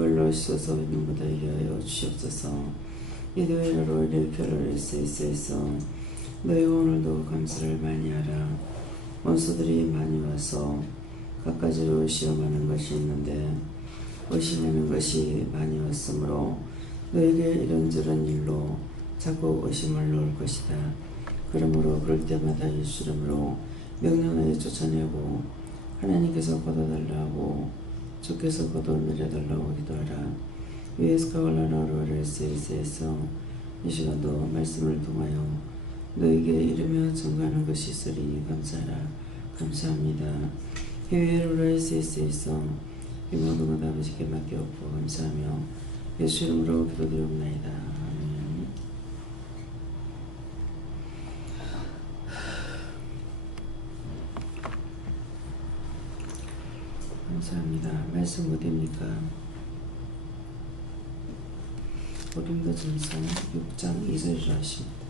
이별로 씻어서 있는 보다 이하여 주시옵소서. 이도회로 일표를 있어서 너희 오늘도 감사를 많이 하라. 원수들이 많이 와서 갖가지로 시험하는 것이 있는데 의심하는 것이 많이 왔으므로 너에게 이런저런 일로 자꾸 의심을 넣을 것이다. 그러므로 그럴 때마다 예수 이름으로 명령하여 쫓아내고 하나님께서 걷어달라고 주께서 걷어내려달라고 기도하라. 위에서 올라오르를 세에서 이 시간도 말씀을 통하여 너에게 이르며 전가하는 것이 있으리니 감사하라. 감사합니다. 해외로를 세에서 이 모든 것 아버지께 맡겨옵고 감사하며 예수 이름으로 기도드리옵나이다. 아멘. 감사합니다. 말씀 어디입니까? 고린도전서 6장 2절이라 하십니다.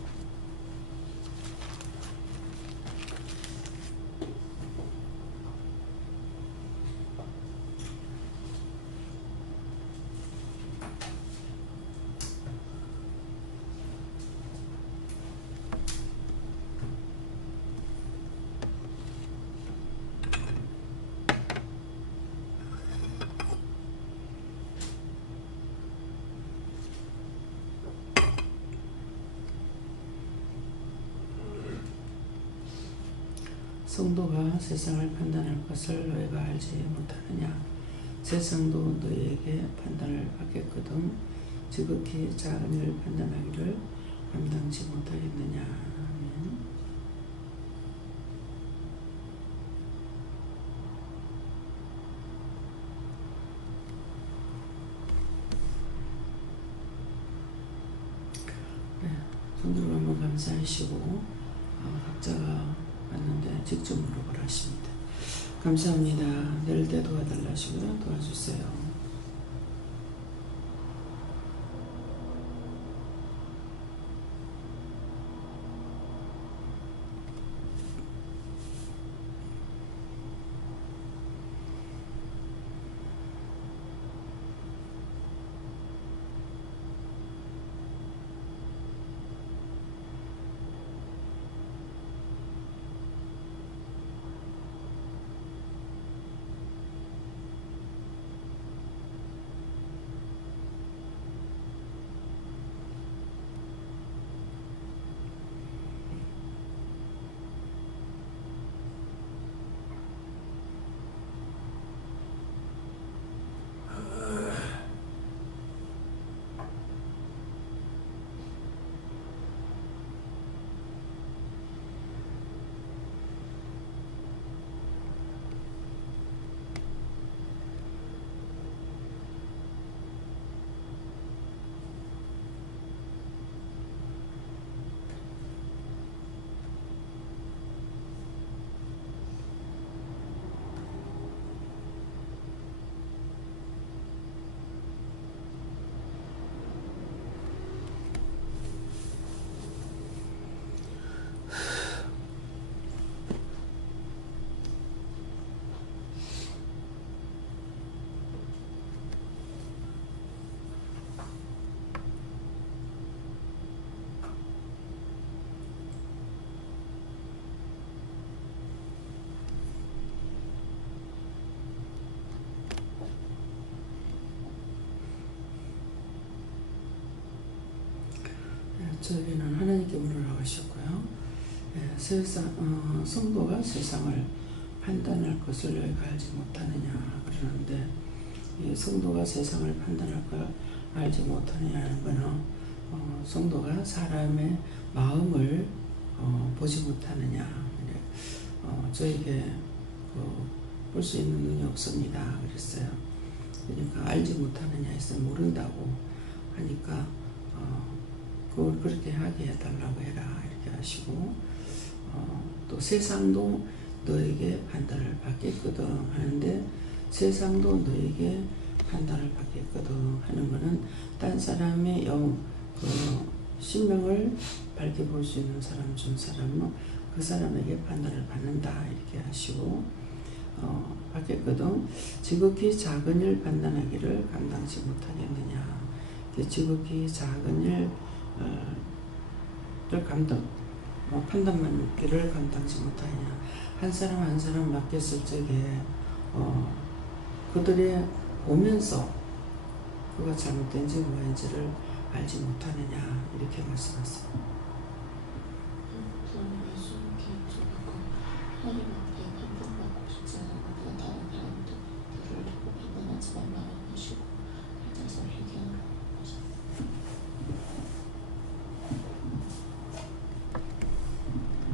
성도가 세상을 판단할 것을 너희가 알지 못하느냐. 세상도 너희에게 판단을 받겠거든 지극히 작은 일을 판단하기를 감당치 못하겠느냐. 아멘. 네, 손들어 한번 감사하시고 각자가 왔는데 직접 물어보라 하십니다. 감사합니다. 내릴 때 도와달라 하시고요. 도와주세요. 저에게는 하나님께 물으라고 하셨고요. 성도가 세상을 판단할 것을 너희가 알지 못하느냐 그러는데 성도가 세상을 판단할 걸 알지 못하느냐는 것은 성도가 사람의 마음을 보지 못하느냐. 저에게 볼 수 있는 눈이 없습니다. 그랬어요. 그러니까 알지 못하느냐 해서 모른다고 하니까 그걸 그렇게 하게 해달라고 해라 이렇게 하시고 또 세상도 너에게 판단을 받겠거든 하는데 세상도 너에게 판단을 받겠거든 하는 것은 딴 사람의 신명을 밝게 볼 수 있는 사람 중 사람은 그 사람에게 판단을 받는다 이렇게 하시고 받겠거든. 지극히 작은 일 판단하기를 감당치 못하겠느냐. 지극히 작은 일을 판단하기를 감당치 못하느냐. 한 사람 한 사람 맡겼을 적에 그들이 보면서 그가 잘못된지 뭐인지를 알지 못하느냐 이렇게 말씀하셨어요. 저는 예수님 개인적이고 하나님 앞에 판단받고 싶지 않은 다른 사람들을 자꾸 판단하지 말라고 하시고 하나님께서 회개하라고 하셨어요.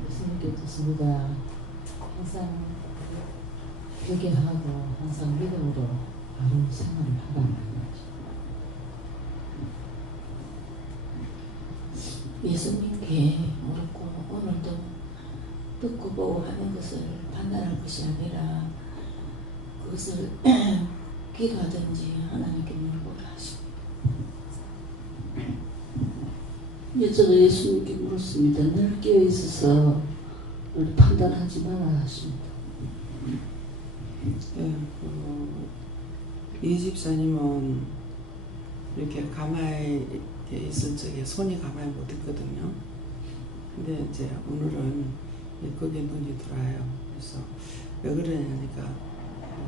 예수님께 듣습니다. 항상 회개하고 항상 믿음으로 바른 생활을 하라는 거죠. 예수님께 옳고 오늘도 듣고 보고 하는 것을 판단할 것이 아니라 그것을 기도하든지 하나님께 물어보라 하십니다. 저도 예수님께 물었습니다. 늘 깨어있어서 판단하지 마라 하십니다. 이 집사님은 이렇게 가만히 있을 적에 손이 가만히 못 있거든요. 근데 이제 오늘은 거기에 눈이 돌아요. 그래서 왜 그러냐니까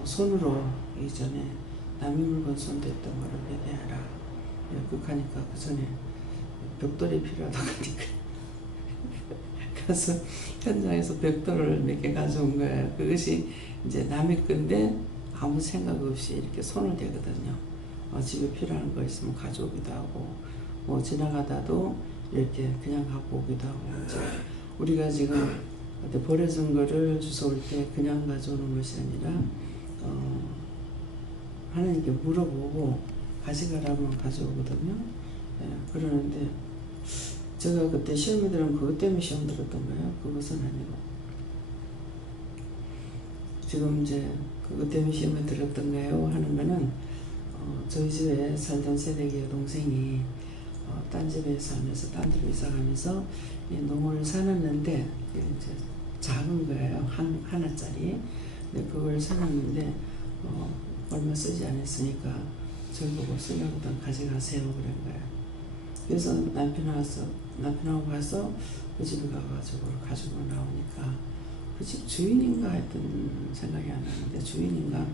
손으로 이전에 남의 물건 손댔던 거를 회개하라. 극하니까 그 전에 벽돌이 필요하다고 하니까 가서 현장에서 벽돌을 몇 개 가져온 거예요. 그것이 이제 남의 건데 아무 생각 없이 이렇게 손을 대거든요. 집에 필요한 거 있으면 가져오기도 하고 뭐 지나가다도 이렇게 그냥 갖고 오기도 하고. 이제 우리가 지금 버려진 거를 주워올 때 그냥 가져오는 것이 아니라 하나님께 물어보고 가져가라면 가져오거든요. 그러는데 제가 그때 시험에 들으면 그것 때문에 시험 들었던 거예요. 그것은 아니고 지금 이제 그것 때문에 시험에 들었던가요 하는 거는 저희 집에 살던 새내기 동생이 딴 집에 살면서 딴 데로 이사 가면서 농을 사놨는데 이제 작은 거예요. 하나짜리. 근데 그걸 사놨는데 얼마 쓰지 않았으니까 저희 보고 쓰려거든 가져가세요 그런 거예요. 그래서 남편하고 가서 그 집에 가가지고 가지고 나오니까 그 집 주인인가 했던 생각이 안 나는데 주인인가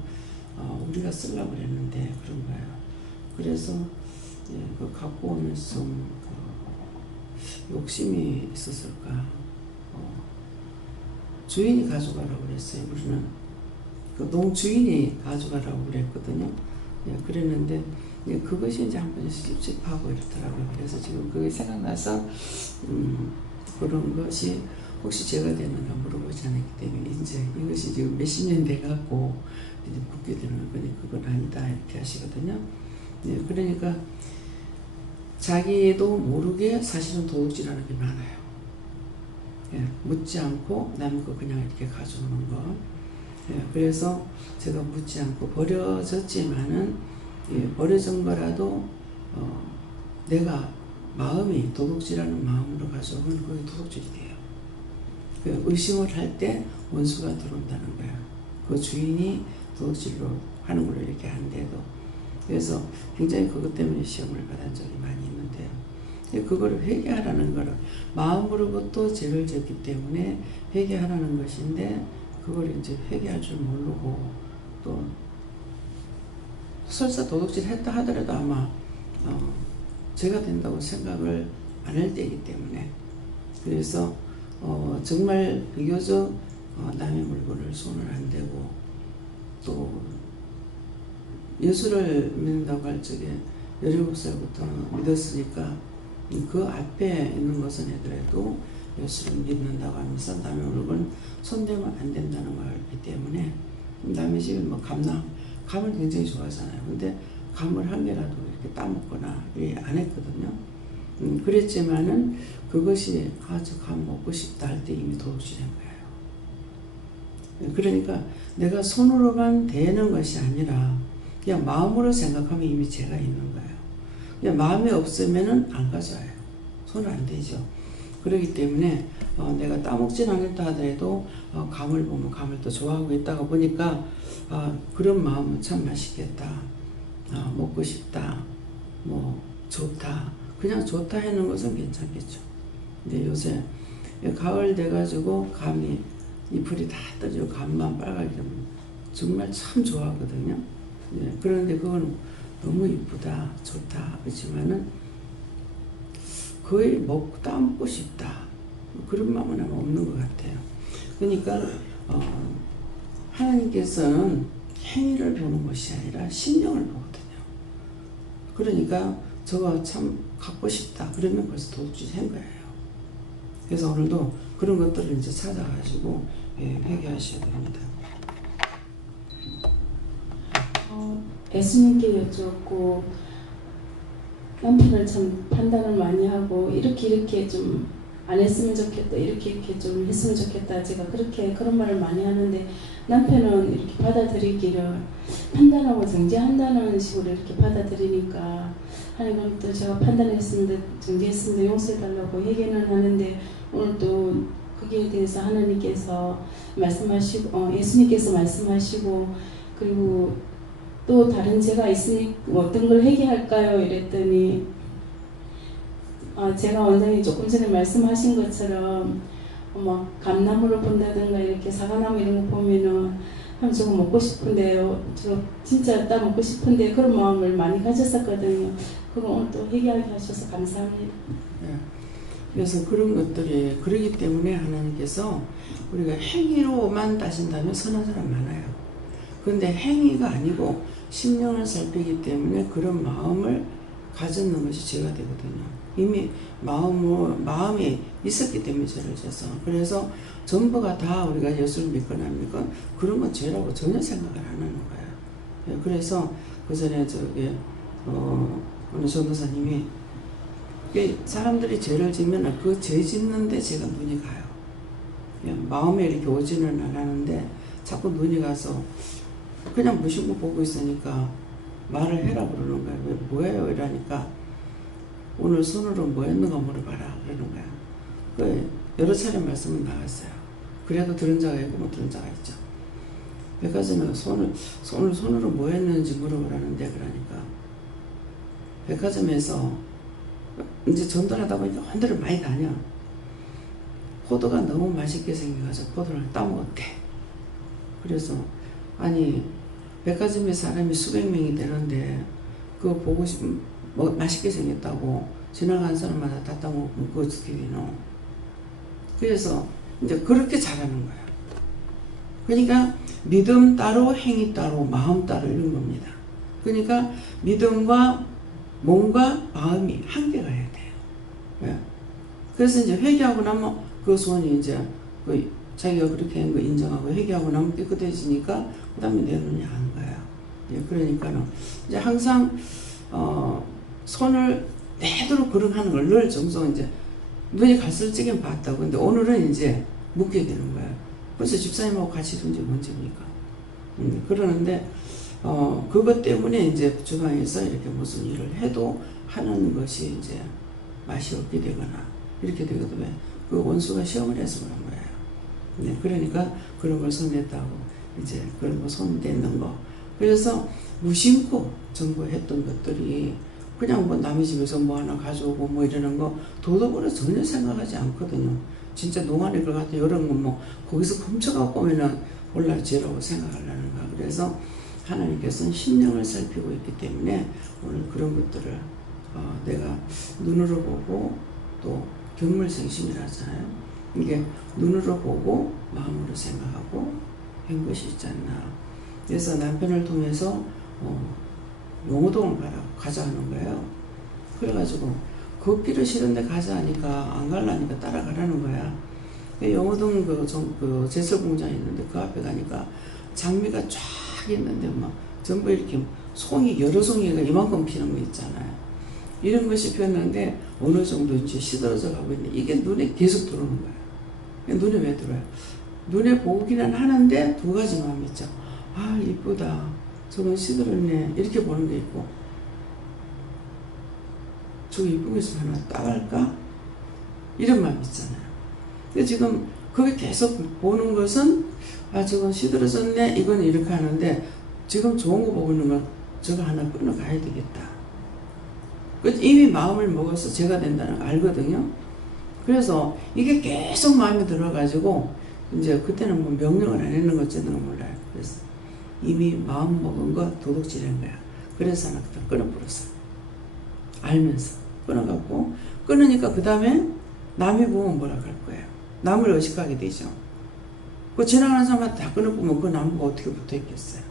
우리가 쓰려고 그랬는데 그런 거예요. 그래서 그 갖고 오면서 좀 욕심이 있었을까. 주인이 가져가라고 그랬어요. 우리는 그 농 주인이 가져가라고 그랬거든요. 그랬는데 그것이 이제 한 번씩 찝찝하고 이렇더라고요. 그래서 지금 그게 생각나서 그런 것이 혹시 제가 되는가 물어보지 않았기 때문에 이제 이것이 지금 몇십 년 돼갖고 이제 묻게 되는 거니 그건 아니다 이렇게 하시거든요. 그러니까 자기도 모르게 사실은 도둑질하는 게 많아요. 묻지 않고 남의 거 그냥 이렇게 가져오는 거. 그래서 제가 묻지 않고 버려졌지만은 버려진 거라도 내가 마음이 도둑질하는 마음으로 가져오면 그게 도둑질이 돼요. 의심을 할 때 원수가 들어온다는 거야. 그 주인이 도둑질로 하는 걸로 이렇게 한데도. 그래서 굉장히 그것 때문에 시험을 받은 적이 많이 있는데요. 그거를 회개하라는 거를 마음으로부터 죄를 졌기 때문에 회개하라는 것인데 그걸 이제 회개할 줄 모르고 또 설사 도둑질 했다 하더라도 아마 죄가 된다고 생각을 안 할 때이기 때문에 그래서 정말 비교적 남의 물건을 손을 안 대고 또 예수를 믿는다고 할 적에 17살부터 믿었으니까 그 앞에 있는 것은 애들에도 예수를 믿는다고 하면서 남의 물건 손대면 안 된다는 걸 알기 때문에 남의 집에 뭐 감을 굉장히 좋아하잖아요. 근데 감을 한 개라도 이렇게 따먹거나 안 했거든요. 그랬지만은 그것이 저 감 먹고 싶다 할 때 이미 도둑질한 거예요. 그러니까 내가 손으로만 대는 것이 아니라 그냥 마음으로 생각하면 이미 죄가 있는 거예요. 그냥 마음이 없으면은 안 가져와요. 손을 안 대죠. 그렇기 때문에 내가 따먹진 않겠다 하더라도 감을 보면 감을 또 좋아하고 있다가 보니까 그런 마음은 참 맛있겠다. 먹고 싶다. 뭐 좋다. 그냥 좋다 해놓은 것은 괜찮겠죠. 근데 요새 가을 돼가지고 감이 잎풀이 다 떨어지고 감만 빨갛게 되면 정말 참 좋아하거든요. 그런데 그건 너무 이쁘다, 좋다 그렇지만은 거의 따먹고 싶다 그런 마음은 아마 없는 것 같아요. 그러니까 하나님께서는 행위를 보는 것이 아니라 심령을 보거든요. 그러니까 저거 참 갖고 싶다 그러면 벌써 도둑질 한 거예요. 그래서 오늘도 그런 것들을 이제 찾아가지고 회개하셔야 됩니다. 예수님께 여쭈었고 남편을 참 판단을 많이 하고 이렇게 좀 안 했으면 좋겠다 이렇게 좀 했으면 좋겠다 제가 그런 말을 많이 하는데 남편은 이렇게 받아들이기를 판단하고 정죄한다는 식으로 이렇게 받아들이니까 하나님 또 제가 판단했습니다 정죄했습니다 용서해달라고 얘기는 하는데 오늘 또 거기에 대해서 하나님께서 말씀하시고 예수님께서 말씀하시고 그리고 또 다른 죄가 있으니 어떤 걸 회개할까요? 이랬더니 제가 원장님 조금 전에 말씀하신 것처럼 막 감나무를 본다든가 이렇게 사과나무 이런 거 보면은 저거 먹고 싶은데요. 저 진짜 따 먹고 싶은데 그런 마음을 많이 가졌었거든요. 그거 오늘 또 회개하게 하셔서 감사합니다. 네. 그래서 그런 것들이 그러기 때문에 하나님께서 우리가 행위로만 따진다면 선한 사람 많아요. 그런데 행위가 아니고 심령을 살피기 때문에 그런 마음을 가졌는 것이 죄가 되거든요. 이미 마음이 있었기 때문에 죄를 져서. 그래서 전부가 다 우리가 예수를 믿거나 안 믿거나 그런 건 죄라고 전혀 생각을 안 하는 거예요. 그래서 그 전에 어느 전도사님이 사람들이 죄를 지면 그 죄 짓는데 제가 눈이 가요. 마음에 이렇게 오지는 않았는데 자꾸 눈이 가서 그냥 무심코 보고 있으니까 말을 해라 그러는 거야. 왜 뭐예요? 이러니까 오늘 손으로 뭐 했는가 물어봐라 그러는 거야. 그 여러 차례 말씀은 나갔어요. 그래도 들은 자가 있고 못 들은 자가 있죠. 백화점에 손으로 뭐 했는지 물어보라는데 그러니까 백화점에서 이제 전도하다 보니까 한 데를 많이 다녀. 포도가 너무 맛있게 생겨가지고 포도를 따먹었대. 그래서 아니 백화점에 사람이 수백 명이 되는데 그거 보고 싶으면 맛있게 생겼다고 지나가는 사람마다 다 따먹으면 그거 어떻게 되노? 그래서 이제 그렇게 잘하는 거야. 그러니까 믿음 따로 행위 따로 마음 따로 이런 겁니다. 그러니까 믿음과 몸과 마음이 한계가 해야 돼요. 네. 그래서 이제 회개하고 나면 그 소원이 이제 자기가 그렇게 한 거 인정하고 회개하고 나면 깨끗해지니까 그 다음에 내 눈이 안 가요. 예, 그러니까는 이제 항상 손을 내도록 그런 하는 걸 늘 정성 이제 눈이 갔을 적엔 봤다고. 근데 오늘은 이제 묻게 되는 거예요. 그래서 집사님하고 같이 둔지 문제입니까? 그러는데 그것 때문에 이제 주방에서 이렇게 무슨 일을 해도 하는 것이 이제 맛이 없게 되거나 이렇게 되거든. 왜? 그 원수가 시험을 해서 그런 거예요. 네, 그러니까 그런 걸 손댔다고 이제 그런 거 손대는 거. 그래서 무심코 정보했던 것들이 그냥 뭐 남의 집에서 뭐 하나 가져오고 뭐 이러는 거 도덕으로 전혀 생각하지 않거든요. 진짜 농안일 것 같아. 이런 거 뭐 거기서 훔쳐갖고 오면은 몰라 죄라고 생각하려는 거야. 그래서 하나님께서는 심령을 살피고 있기 때문에 오늘 그런 것들을 내가 눈으로 보고 또 경물생심이라잖아요. 이게 눈으로 보고 마음으로 생각하고 한 것이 있지 않나. 그래서 남편을 통해서 용호동을 가자 하는 거예요. 그래가지고 걷기를 싫은데 가자 하니까 안 가려니까 따라가라는 거야. 용호동 그 제설공장이 있는데 그 앞에 가니까 장미가 쫙 있는데 막 전부 이렇게 송이 여러 송이가 이만큼 피는 거 있잖아요. 이런 것이 피었는데 어느 정도 이제 시들어져 가고 있는데 이게 눈에 계속 들어오는 거예요. 눈에 왜 들어요? 눈에 보기는 하는데 두 가지 마음이 있죠. 아 이쁘다. 저건 시들었네. 이렇게 보는 게 있고 저거 이쁜 거 있으면 하나 따갈까? 이런 마음 있잖아요. 근데 지금 그게 계속 보는 것은 아 저건 시들어졌네 이건 이렇게 하는데 지금 좋은 거 보고 있는 건 저거 하나 끊어가야 되겠다. 이미 마음을 먹어서 제가 된다는 거 알거든요. 그래서 이게 계속 마음에 들어가지고 이제 그때는 뭐 명령을 안 했는 것지는 몰라요. 그래서 이미 마음 먹은 거 도둑질한 거야. 그래서 하나 그때 끊어버렸어. 알면서 끊어갖고 끊으니까 그 다음에 남이 보면 뭐라 할 거예요. 남을 의식하게 되죠. 그 지나가는 사람한테 다 끊어보면 그 나무가 어떻게 붙어있겠어요.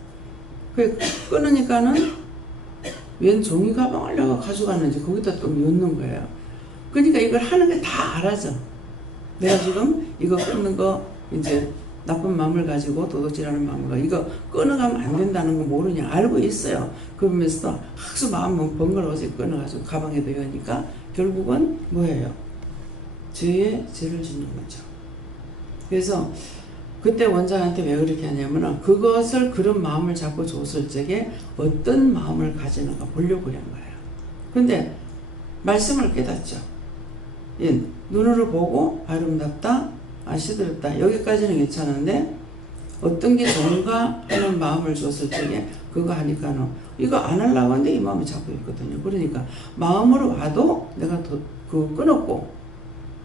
그 끊으니까는 웬 종이 가방을 내가 가져갔는지 거기다 또 넣는 거예요. 그러니까 이걸 하는 게 다 알아져. 내가 지금 이거 끊는 거 이제 나쁜 마음을 가지고 도둑질하는 마음을 가지고 이거 끊어가면 안 된다는 거 모르냐 알고 있어요. 그러면서 학수 마음 번거로워서 끊어가지고 가방에 넣으니까 결국은 뭐예요? 죄에 죄를 짓는 거죠. 그래서 그때 원장한테 왜 그렇게 하냐면은 그것을 그런 마음을 잡고 줬을 적에 어떤 마음을 가지는가 보려고 그런 거예요. 근데 말씀을 깨닫죠. 예, 눈으로 보고 아름답다, 시들었다 여기까지는 괜찮은데 어떤 게 좋은가 하는 마음을 줬을 적에 그거 하니까는 이거 안 하려고 하는데 이 마음이 자꾸 있거든요. 그러니까 마음으로 와도 내가 그 끊었고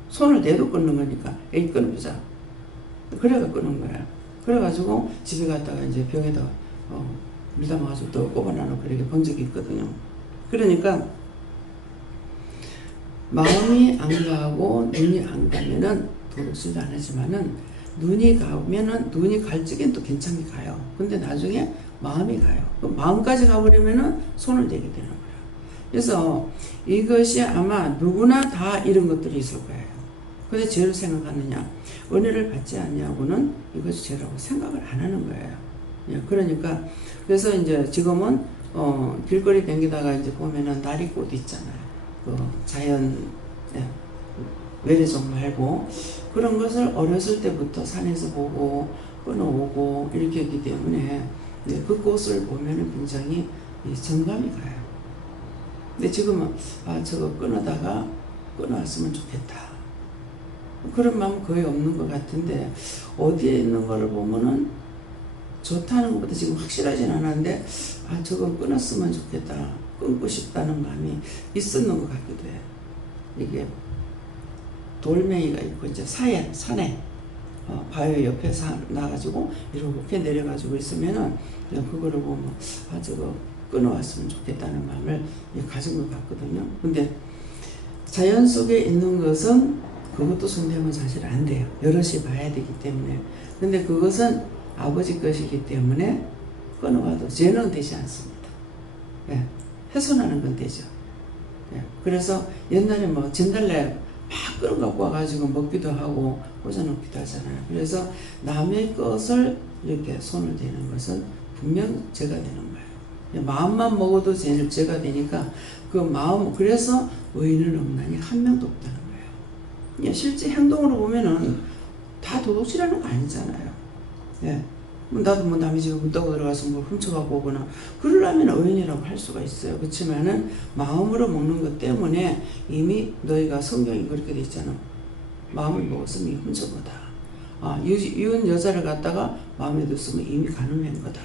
손을 대도 끊는 거니까 에이 끊어보자. 그래가 끊은 거야. 그래가지고 집에 갔다가 이제 벽에다가 물 담아가지고 또 꼽아놔놓고 그렇게 본 적이 있거든요. 그러니까 마음이 안 가고 눈이 안 가면은 도둑질도 안 하지만은 눈이 가면은 눈이 갈 적엔 또 괜찮게 가요. 근데 나중에 마음이 가요. 그럼 마음까지 가버리면은 손을 대게 되는 거예요. 그래서 이것이 아마 누구나 다 이런 것들이 있을 거예요. 근데 죄를 생각하느냐 은혜를 받지 않냐고는 이것이 죄라고 생각을 안 하는 거예요. 예, 그러니까 그래서 이제 지금은 길거리 댕기다가 이제 보면은 나리꽃 있잖아요. 그 자연 외래종 말고 그런 것을 어렸을 때부터 산에서 보고 끊어오고 이렇게 했기 때문에 그 꽃을 보면은 굉장히 정감이 가요. 근데 지금은 저거 끊어다가 끊어왔으면 좋겠다. 그런 마음은 거의 없는 것 같은데 어디에 있는 거를 보면은 좋다는 것보다 지금 확실하진 않았는데 저건 끊었으면 좋겠다. 끊고 싶다는 마음이 있었는 것 같기도 해요. 이게 돌멩이가 있고 이제 산에 바위 옆에 나가지고 이렇게 내려가지고 있으면은 그거를 보면 저거 끊어왔으면 좋겠다는 마음을 가진 것 같거든요. 근데 자연 속에 있는 것은 그것도 손대면 사실 안 돼요. 여럿이 봐야 되기 때문에. 근데 그것은 아버지 것이기 때문에 끊어와도 죄는 되지 않습니다. 예, 훼손하는 건 되죠. 예, 그래서 옛날에 뭐 진달래 막 끌어갖고 와가지고 먹기도 하고 꽂아놓기도 하잖아요. 그래서 남의 것을 이렇게 손을 대는 것은 분명 죄가 되는 거예요. 마음만 먹어도 죄가 되니까 그 마음, 그래서 의인은 없나니 한 명도 없다는 거예요. 실제 행동으로 보면은 다 도둑질하는 거 아니잖아요. 예. 나도 뭐 남이 집에 문 따고 들어가서 뭘 훔쳐가고 오거나 그러려면 의인이라고 할 수가 있어요. 그렇지만은 마음으로 먹는 것 때문에 이미 너희가 성경이 그렇게 돼 있잖아. 마음을 먹었으면 훔쳐보다. 이혼 여자를 갖다가 마음에 뒀으면 이미 간음한 거다.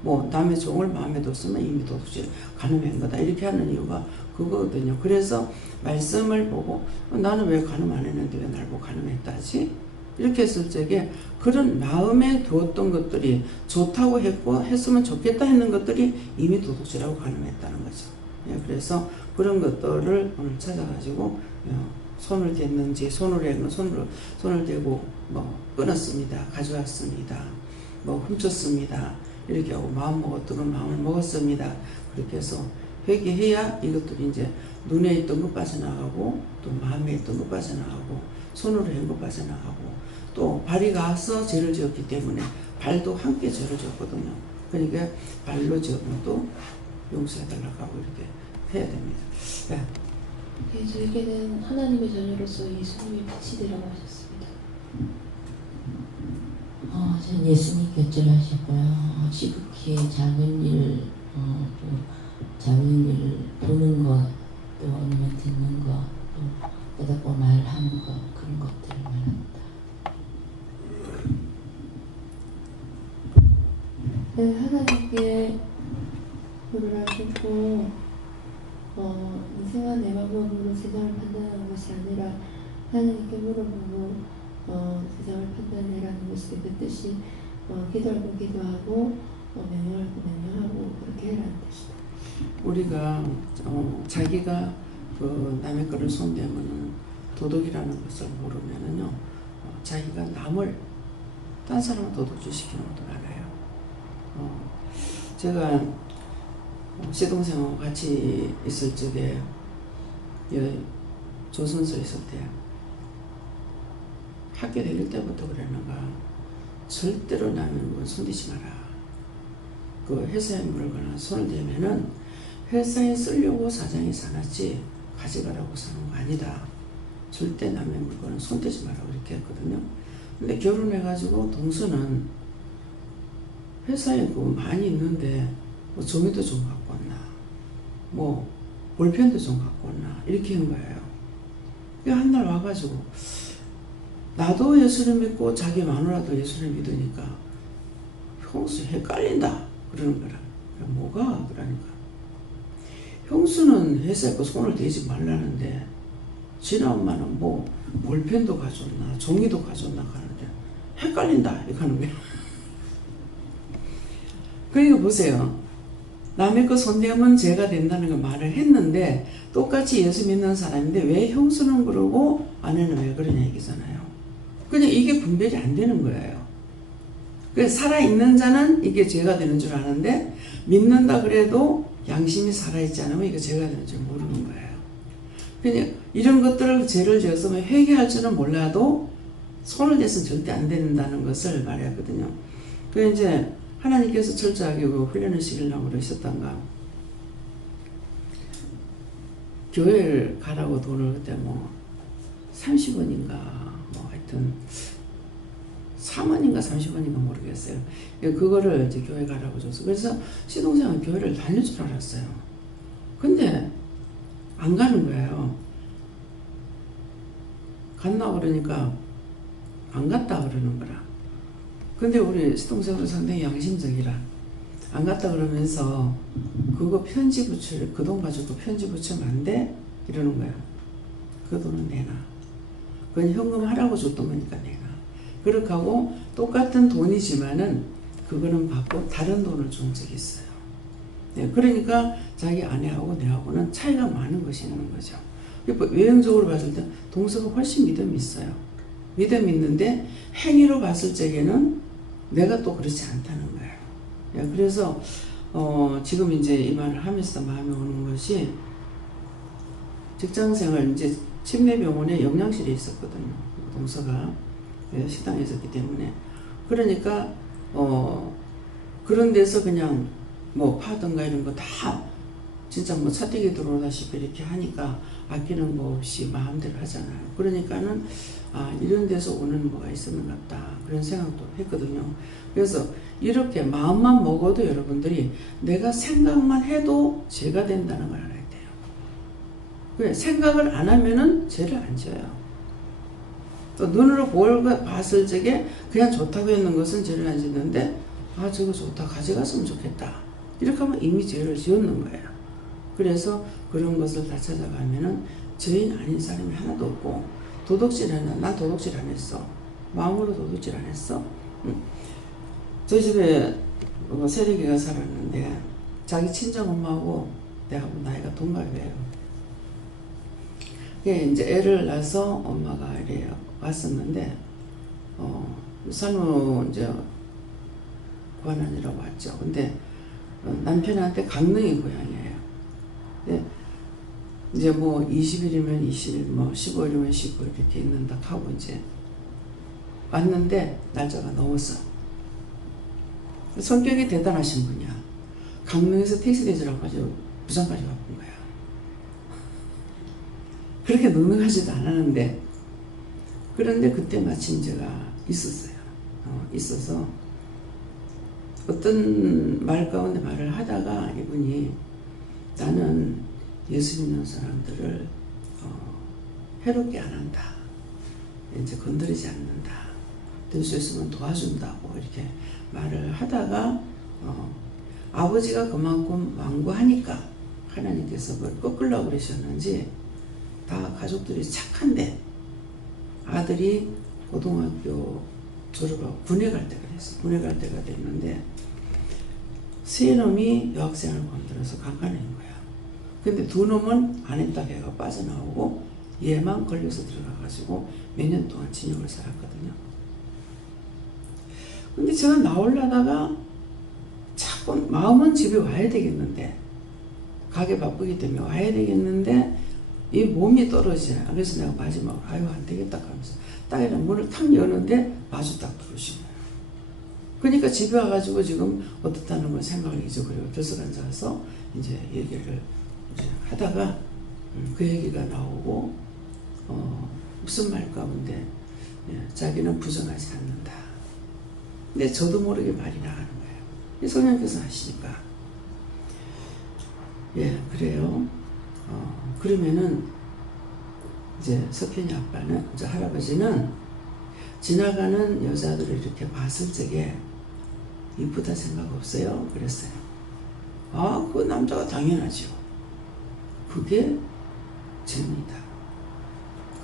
뭐 남의 종을 마음에 뒀으면 이미 도둑질 간음한 거다. 이렇게 하는 이유가 그거거든요. 그래서 말씀을 보고 나는 왜 간음 안 했는데 왜 날 보고 간음했다지? 이렇게 했을 적에 그런 마음에 두었던 것들이 좋다고 했으면 좋겠다 했는 것들이 이미 도둑질하고 간음했다는 거죠. 예, 그래서 그런 것들을 오늘 찾아가지고 손을 댔는지 손을 대고 뭐 끊었습니다. 가져왔습니다. 뭐 훔쳤습니다. 이렇게 하고 마음 먹었던 건 마음을 먹었습니다. 그렇게 해서 회개해야 이것들이 이제 눈에 있던 것 빠져나가고 또 마음에 있던 것 빠져나가고 손으로 한 것 빠져나가고 또 발이 가서 죄를 지었기 때문에 발도 함께 죄를 지었거든요. 그러니까 발로 지으면 또 용서해달라고 하고 이렇게 해야 됩니다. 네. 저에게는 하나님의 자녀로서 예수님이 빛이 되라고 하셨습니다. 전 예수님 곁절하셨고요. 시국기에 작은 일, 작은 일 보는 것, 또 아니면 듣는 것, 또 깨닫고 말하는 것, 인생은 내 방법으로 세상을 판단하는 것이 아니라 하나님께 물어보고 세상을 판단해라는 것이 그 뜻이 기도할 건 기도하고 명령할 건 명령하고 그렇게 해라는 뜻이다. 우리가 자기가 그 남의 거를 손대면은 도덕이라는 것을 모르면은요 자기가 남을 딴 사람을 도둑질 시키는 것도 많아요. 제가 시동생하고 같이 있을 적에 조선소에 있을 때 학교 다닐 때부터 그랬는가 절대로 남의 물건 손대지 마라. 그 회사에 물거나 손을 대면은 회사에 쓰려고 사장이 사놨지 가져가라고 사는 거 아니다. 절대 남의 물건은 손대지 마라고 이렇게 했거든요. 근데 결혼해가지고 동서는 회사에 그 많이 있는데 뭐 종이도 좀 갖고 왔나 뭐 볼펜도 좀 갖고 왔나 이렇게 한 거예요. 한 날 와가지고 나도 예수를 믿고 자기 마누라도 예수를 믿으니까 형수 헷갈린다 그러는 거라. 뭐가? 그러니까 형수는 회사에 그 손을 대지 말라는데 지나 엄마는 뭐 볼펜도 가져왔나 종이도 가져왔나 하는데 헷갈린다 이렇게 하는 거예요. 그러니까 보세요. 남의 거 손대면 죄가 된다는 거 말을 했는데 똑같이 예수 믿는 사람인데 왜 형수는 그러고 아내는 왜 그러냐 얘기잖아요. 그냥 이게 분별이 안 되는 거예요. 그래서 살아있는 자는 이게 죄가 되는 줄 아는데 믿는다 그래도 양심이 살아있지 않으면 이게 죄가 되는 줄 모르는 거예요. 그냥 이런 것들을 죄를 지었으면 회개할 줄은 몰라도 손을 대서는 절대 안 된다는 것을 말했거든요. 그 이제 하나님께서 철저하게 그 훈련을 시키려고 그러셨던가. 교회를 가라고 돈을 그때 뭐 30원인가 뭐 하여튼 3원인가 30원인가 모르겠어요. 그거를 이제 교회 가라고 줬어. 그래서 시동생은 교회를 다닐 줄 알았어요. 근데 안 가는 거예요. 갔나 그러니까 안 갔다 그러는 거라. 근데 우리 시동생은 상당히 양심적이라 안 갔다 그러면서 그거 편지 붙일 그 돈 가지고 편지 붙이면 안 돼? 이러는 거야. 그 돈은 내놔. 그건 현금 하라고 줬던 거니까 내놔. 그렇게 하고 똑같은 돈이지만은 그거는 받고 다른 돈을 준 적이 있어요. 네, 그러니까 자기 아내하고 내하고는 차이가 많은 것이 있는 거죠. 외형적으로 봤을 때 동서가 훨씬 믿음이 있어요. 믿음이 있는데 행위로 봤을 적에는 내가 또 그렇지 않다는 거예요. 그래서 지금 이제 이 말을 하면서 마음에 오는 것이 직장생활 이제 침례병원에 영양실에 있었거든요. 동서가 식당에 있었기 때문에 그러니까 그런 데서 그냥 뭐 파든가 이런 거 다 진짜 뭐 차떼기 들어오다시피 이렇게 하니까 아끼는 거 없이 마음대로 하잖아요. 그러니까는 이런 데서 오는 뭐가 있었는 것 같다 그런 생각도 했거든요. 그래서 이렇게 마음만 먹어도 여러분들이 내가 생각만 해도 죄가 된다는 걸 알아야 돼요. 그래, 생각을 안 하면은 죄를 안 져요. 또 눈으로 봤을 적에 그냥 좋다고 했는 것은 죄를 안 짓는데 저거 좋다 가져갔으면 좋겠다 이렇게 하면 이미 죄를 지었는 거예요. 그래서 그런 것을 다 찾아가면은 죄인 아닌 사람이 하나도 없고 도둑질 하나 난 도둑질 안 했어. 마음으로 도둑질 안 했어. 저희 집에 세리기가 살았는데 자기 친정 엄마하고 내하고 나이가 동갑이에요. 이제 애를 낳아서 엄마가 이래 왔었는데 산후 이제 관원이라고 왔죠. 근데 남편한테 강릉이 고향이에요. 근데 이제 뭐 20일이면 20일, 뭐 15일이면 15일 이렇게 있는다 하고 이제 왔는데 날짜가 넘었어. 성격이 대단하신 분이야. 강릉에서 택시 대절하고 가지고 부산까지 와본 거야. 그렇게 넉넉하지도 않았는데 그런데 그때 마침 제가 있었어요. 있어서 어떤 말 가운데 말을 하다가 이분이 나는 예수 믿는 사람들을 해롭게 안 한다. 이제 건드리지 않는다. 될 수 있으면 도와준다고 이렇게 말을 하다가 아버지가 그만큼 완고하니까 하나님께서 그걸 꺾으려고 그러셨는지 다 가족들이 착한데 아들이 고등학교 졸업하고 군에 갈 때가 됐어. 군에 갈 때가 됐는데 세 놈이 여학생을 건드려서 강간한 거야. 근데 두 놈은 안 했다 걔가 빠져나오고 얘만 걸려서 들어가가지고 몇 년 동안 징역을 살았거든요. 근데 제가 나오려다가 자꾸 마음은 집에 와야 되겠는데 가게 바쁘기 때문에 와야 되겠는데 이 몸이 떨어지잖아요. 그래서 내가 마지막으로 아유 안 되겠다 하면서 딱 이렇게 문을 탁 여는데 마주 딱 부르신 거예요. 그러니까 집에 와가지고 지금 어떻다는 걸 생각을 잊어버리고 들썩 앉아서 이제 얘기를 이제 하다가 그 얘기가 나오고 무슨 말 가운데 자기는 부정하지 않는다. 근데 저도 모르게 말이 나가는 거예요. 성령께서 하시니까 그래요. 그러면은 이제 석현이 아빠는 이제 할아버지는 지나가는 여자들을 이렇게 봤을 적에 이쁘다 생각 없어요? 그랬어요. 아, 그 남자가 당연하죠. 그게 죄입니다.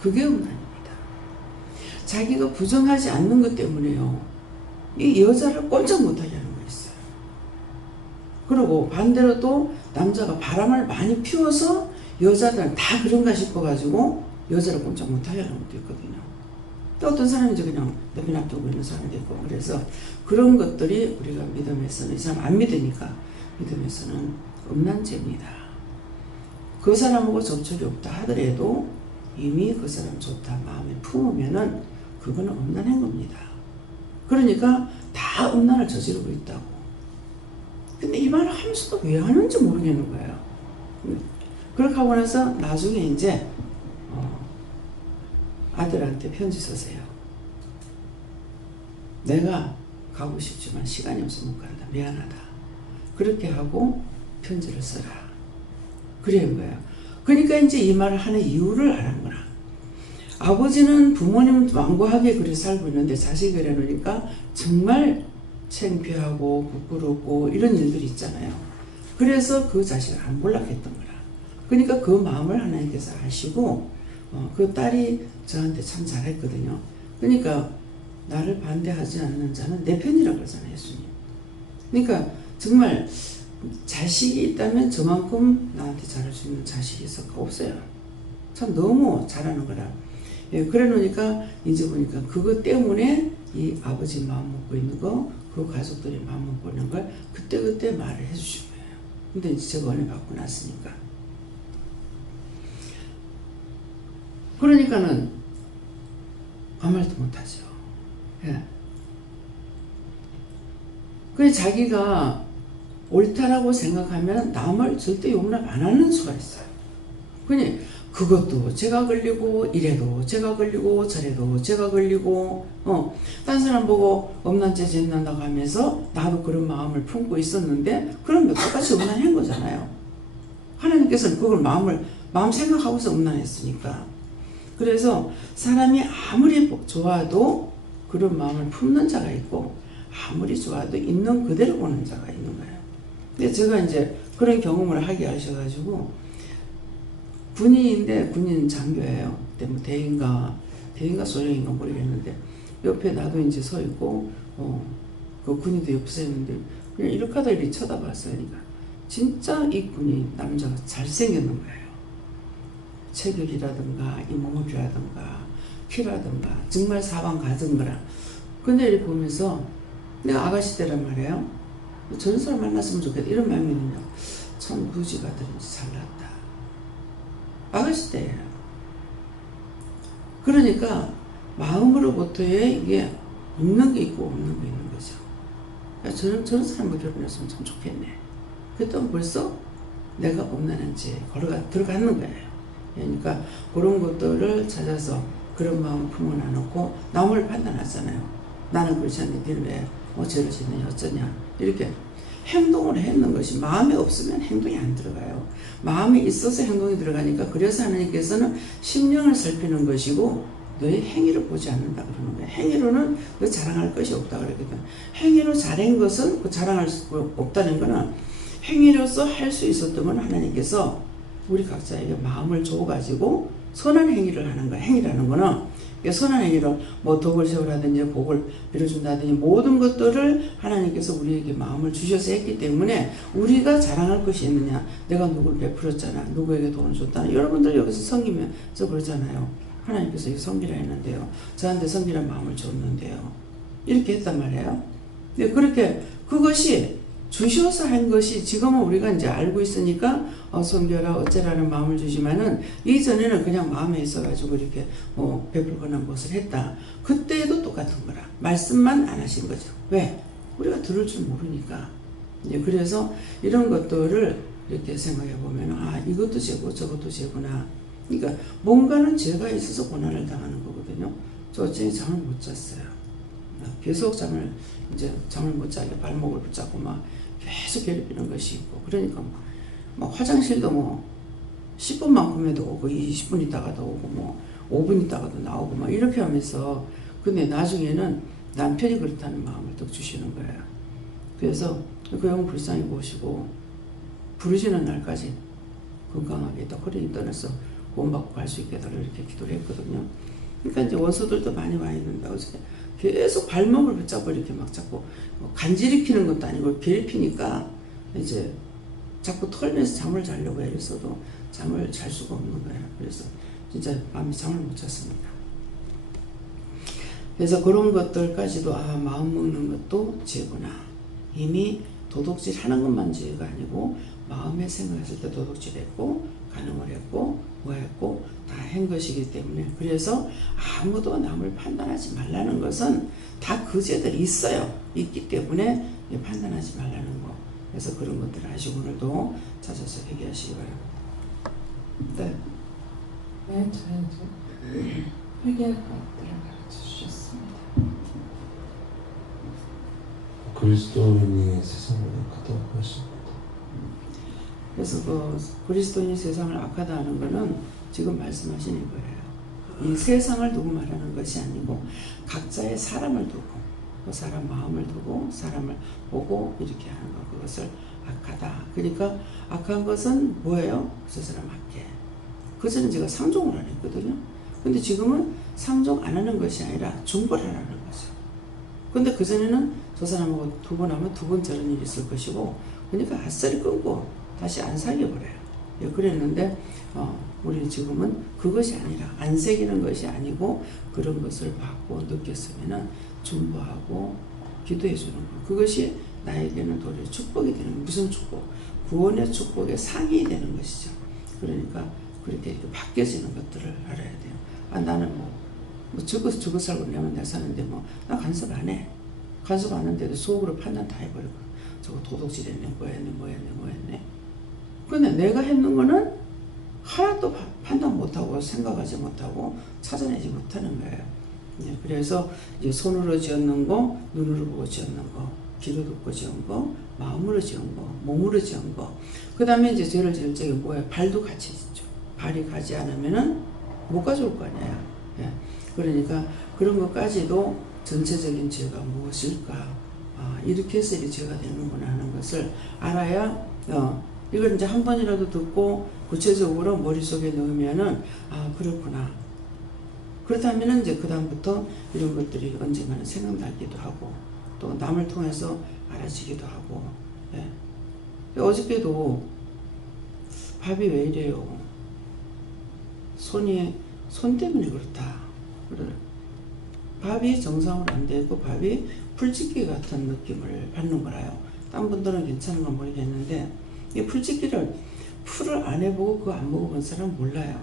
그게 음란입니다. 자기가 부정하지 않는 것 때문에요. 이 여자를 꼼짝 못하게 하는 거 있어요. 그리고 반대로 또 남자가 바람을 많이 피워서 여자들은 다 그런가 싶어가지고 여자를 꼼짝 못하게 하는 것도 있거든요. 또 어떤 사람이 이제 그냥 내비 놔두고 있는 사람도 있고 그래서 그런 것들이 우리가 믿음에서는 이 사람 안 믿으니까 믿음에서는 음란죄입니다. 그 사람하고 접촉이 없다 하더라도 이미 그 사람 좋다 마음에 품으면은 그거는 음란한 겁니다. 그러니까 다 음란을 저지르고 있다고. 근데 이 말을 하면서도 왜 하는지 모르겠는 거예요. 그렇게 하고 나서 나중에 이제 아들한테 편지 쓰세요. 내가 가고 싶지만 시간이 없어 못 간다. 미안하다. 그렇게 하고 편지를 써라. 그런 거예요. 그러니까 이제 이 말을 하는 이유를 알았구나. 아버지는 부모님 완고하게 그렇게 살고 있는데 자식을 해놓으니까 정말 창피하고 부끄럽고 이런 일들이 있잖아요. 그래서 그 자식을 안 볼락했던 거라. 그러니까 그 마음을 하나님께서 아시고 그 딸이 저한테 참 잘했거든요. 그러니까 나를 반대하지 않는 자는 내 편이라고 그러잖아요. 예수님. 그러니까 정말 자식이 있다면 저만큼 나한테 잘할 수 있는 자식이 없어요. 참 너무 잘하는 거라. 그래 놓으니까 이제 보니까 그것 때문에 이 아버지 마음 먹고 있는 거, 그 가족들이 마음 먹고 있는 걸 그때그때 말을 해주신 거예요. 근데 이제 제가 은혜 받고 났으니까. 그러니까는 아무 말도 못하죠. 그래 자기가 옳다라고 생각하면 남을 절대 용납 안 하는 수가 있어요. 그니 그것도 제가 걸리고 이래도 제가 걸리고 저래도 제가 걸리고 딴 사람 보고 음란죄 짓는다고 하면서 나도 그런 마음을 품고 있었는데 그러면 똑같이 음란한 거잖아요. 하나님께서는 그걸 마음 생각하고서 음란했으니까. 그래서 사람이 아무리 좋아도 그런 마음을 품는 자가 있고 아무리 좋아도 있는 그대로 보는 자가 있는 거예요. 근데 제가 이제 그런 경험을 하게 하셔가지고 군인인데 군인 장교예요. 그때 뭐 대인가 소령인가 모르겠는데 옆에 나도 이제 서 있고 그 군인도 옆에 서 있는데 그냥 이렇게 하다 이렇게 쳐다봤어요. 그러니까 진짜 이 군인 남자가 잘생겼는 거예요. 체격이라든가 이 몸무게라든가 키라든가 정말 사방 가진 거라. 근데 이렇게 보면서 내가 아가씨 때란 말이에요. 저런 사람 만났으면 좋겠다 이런 마음이는요. 참 부지가 들인지 잘났다. 아가씨 때예요. 그러니까 마음으로부터의 이게 있는 게 있고 없는 게 있는 거죠. 그러니까 저런 사람과 결혼했으면 참 좋겠네. 그랬더니 벌써 내가 음란한지 들어가는 거예요. 그러니까 그런 것들을 찾아서 그런 마음을 품어놔놓고 남을 판단하잖아요. 나는 그렇지 않는데 니는 왜 죄를 짓느냐 어쩌냐 이렇게 행동을 했는 것이 마음에 없으면 행동이 안 들어가요. 마음에 있어서 행동이 들어가니까 그래서 하나님께서는 심령을 살피는 것이고 너의 행위를 보지 않는다 그러는 거예요. 행위로는 너 자랑할 것이 없다 그랬거든. 행위로 잘한 것은 그 자랑할 수 없다는 거는 행위로서 할 수 있었던 건 하나님께서 우리 각자에게 마음을 줘가지고 선한 행위를 하는 거야. 행위라는 거는 선한 행위로 뭐 덕을 세우라든지 복을 빌어준다든지 모든 것들을 하나님께서 우리에게 마음을 주셔서 했기 때문에 우리가 자랑할 것이 있느냐. 내가 누구를 베풀었잖아. 누구에게 돈을 줬다나. 여러분들 여기서 섬기면서 그러잖아요. 하나님께서 이거 섬기라 했는데요. 저한테 섬기란 마음을 줬는데요. 이렇게 했단 말이에요. 근데 그렇게 그것이 주셔서 한 것이 지금은 우리가 이제 알고 있으니까 섬겨라 어째라는 마음을 주지만은 이전에는 그냥 마음에 있어가지고 이렇게 베풀거나 무엇을 했다. 그때도 똑같은 거라. 말씀만 안 하신 거죠. 왜? 우리가 들을 줄 모르니까. 이제 그래서 이런 것들을 이렇게 생각해 보면 이것도 죄고 저것도 죄구나. 그러니까 뭔가는 죄가 있어서 고난을 당하는 거거든요. 저 어제 잠을 못 잤어요. 계속 잠을 못 자게 발목을 붙잡고 막 계속 괴롭히는 것이 있고 그러니까 막 화장실도 10분만큼에도 오고 20분 있다가도 오고 5분 있다가도 나오고 막 이렇게 하면서 근데 나중에는 남편이 그렇다는 마음을 또 주시는 거예요. 그래서 그 형 불쌍히 보시고 부르시는 날까지 건강하게 또 허리를 떠나서 구원받고 갈 수 있게 해달라 이렇게 기도를 했거든요. 그러니까 이제 원수들도 많이 와 있는데 어저께 계속 발목을 붙잡고 이렇게 막 자꾸 간지리 피는 것도 아니고 괴롭히니까 이제 자꾸 털면서 잠을 자려고 애를 써도 잠을 잘 수가 없는 거예요. 그래서 진짜 밤에 잠을 못 잤습니다. 그래서 그런 것들까지도 마음 먹는 것도 죄구나. 이미 도둑질 하는 것만 죄가 아니고 마음에 생각했을 때 도둑질했고 간음을 했고 뭐 했고 다 한 것이기 때문에 그래서 아무도 남을 판단하지 말라는 것은 다 그 죄들이 있어요. 있기 때문에 판단하지 말라는 거. 그래서 그런 것들을 아시고 오늘도 찾아서 회개하시기 바랍니다. 네. 네, 저희도 회개할 것들을 가르쳐 주셨습니다. 그리스도인이 세상을 악하다고 하십니다. 그래서 그 그리스도인이 세상을 악하다 하는 것은 지금 말씀하시는 거예요. 이 세상을 두고 말하는 것이 아니고 각자의 사람을 두고 그 사람 마음을 두고 사람을 보고 이렇게 하는 것 그것을 악하다. 그러니까 악한 것은 뭐예요? 저 사람 악해. 그전엔 제가 상종을 안 했거든요. 근데 지금은 상종 안 하는 것이 아니라 중벌하라는 거죠. 근데 그전에는 저 사람하고 두 번 하면 두 번 저런 일이 있을 것이고 그러니까 아싸리 끊고 다시 안 사귀어버려요. 그랬는데 우리 지금은 그것이 아니라 안 새기는 것이 아니고 그런 것을 받고 느꼈으면 중보하고 기도해 주는 것. 그것이 나에게는 도리어 축복이 되는 무슨 축복? 구원의 축복의 상이 되는 것이죠. 그러니까 그렇게 이렇게 바뀌어지는 것들을 알아야 돼요. 나는 죽어 살고 내면 내가 사는데 나 간섭 안 해. 간섭 안 하는데도 속으로 판단 다 해버리고 저거 도둑질했네 뭐 했네. 근데 내가 했는 거는 하나도 판단 못하고 생각하지 못하고 찾아내지 못하는 거예요. 그래서 이제 손으로 지었는 거, 눈으로 보고 지었는 거, 귀로 듣고 지은 거, 마음으로 지은 거, 몸으로 지은 거. 그 다음에 이제 죄를 지을 적에 뭐예요? 발도 같이 짓죠. 발이 가지 않으면은 못 가져올 거 아니에요. 그러니까 그런 것까지도 전체적인 죄가 무엇일까? 이렇게 해서 이 죄가 되는구나 하는 것을 알아야 이걸 이제 한 번이라도 듣고 구체적으로 머릿속에 넣으면은 그렇구나. 그렇다면은 이제 그다음부터 이런 것들이 언젠가는 생각나기도 하고 또 남을 통해서 알아지기도 하고. 어저께도 밥이 왜 이래요? 손 때문에 그렇다. 밥이 정상으로 안 되고 밥이 풀찍기 같은 느낌을 받는 거라요. 딴 분들은 괜찮은 건 모르겠는데 이 풀찍기를 풀을 안 해보고 그거 안 먹어본 사람은 몰라요.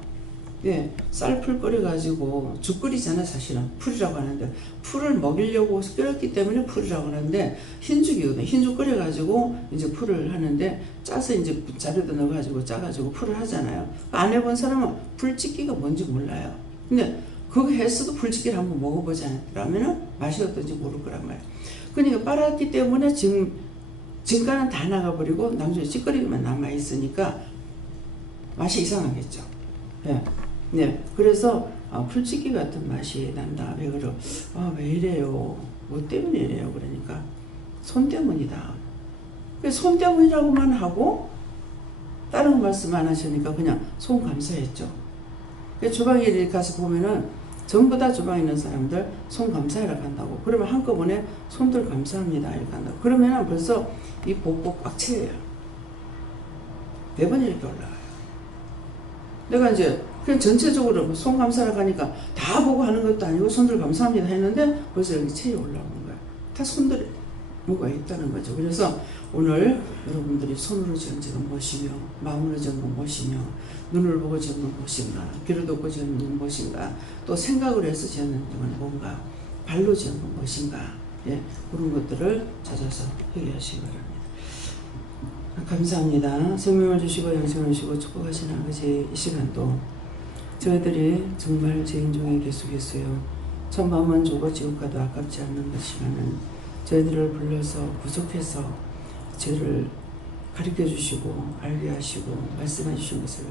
쌀풀 끓여가지고 죽 끓이잖아. 사실은 풀이라고 하는데 풀을 먹이려고 끓였기 때문에 풀이라고 하는데 흰죽이거든. 흰죽 끓여가지고 이제 풀을 하는데 짜서 이제 자료도 넣어가지고 짜가지고 풀을 하잖아요. 안 해본 사람은 풀찍기가 뭔지 몰라요. 근데 그거 했어도 풀찍기를 한번 먹어보지 않았더라면 맛이 어떤지 모를 거란 말이에요. 그러니까 빨았기 때문에 지금 진가는 다 나가버리고 나중에 찌꺼리만 남아있으니까 맛이 이상하겠죠. 그래서 풀찍기 같은 맛이 난다. 왜 그러? 왜 이래요? 뭐 때문에 이래요? 그러니까 손 때문이다. 손 때문이라고만 하고 다른 말씀 안 하시니까 그냥 손 감사했죠. 주방에 가서 보면은 전부 다 주방에 있는 사람들 손 감사해라 한다고. 그러면 한꺼번에 손들 감사합니다 이렇게 한다고. 그러면은 벌써 이 복복 꽉 채워요. 매번 이렇게 올라가요. 내가 이제 그냥 전체적으로 손 감사라고 하니까 다 보고 하는 것도 아니고 손들 감사합니다 했는데 벌써 여기 체에 올라오는 거예요. 다 손들이 뭐가 있다는 거죠. 그래서 오늘 여러분들이 손으로 지은 것은 무엇이며 마음으로 지은 건 무엇이며 눈을 보고 지은 건 무엇인가 귀를 듣고 지은 건 무엇인가 또 생각을 해서 지은 건 뭔가 발로 지은 건 무엇인가 예, 그런 것들을 찾아서 회개하시기 바랍니다. 감사합니다. 생명을 주시고 영생을 주시고 축복하시는 아버지 이 시간도 저희들이 정말 죄인 중에 계속했어요. 천만원 주고 지옥 가도 아깝지 않는 것이라는 저희들을 불러서 구속해서 죄를 가르쳐 주시고 알게 하시고 말씀해 주신 것을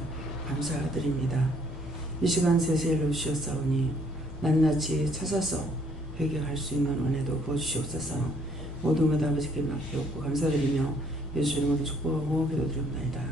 감사드립니다. 이 시간 세세를 주셨사오니 낱낱이 찾아서 회개할 수 있는 은혜도 부어주시옵소서. 모든 것 아버지께 맡기옵고 감사드리며 예수 이름으로 축복하고 기도드립니다.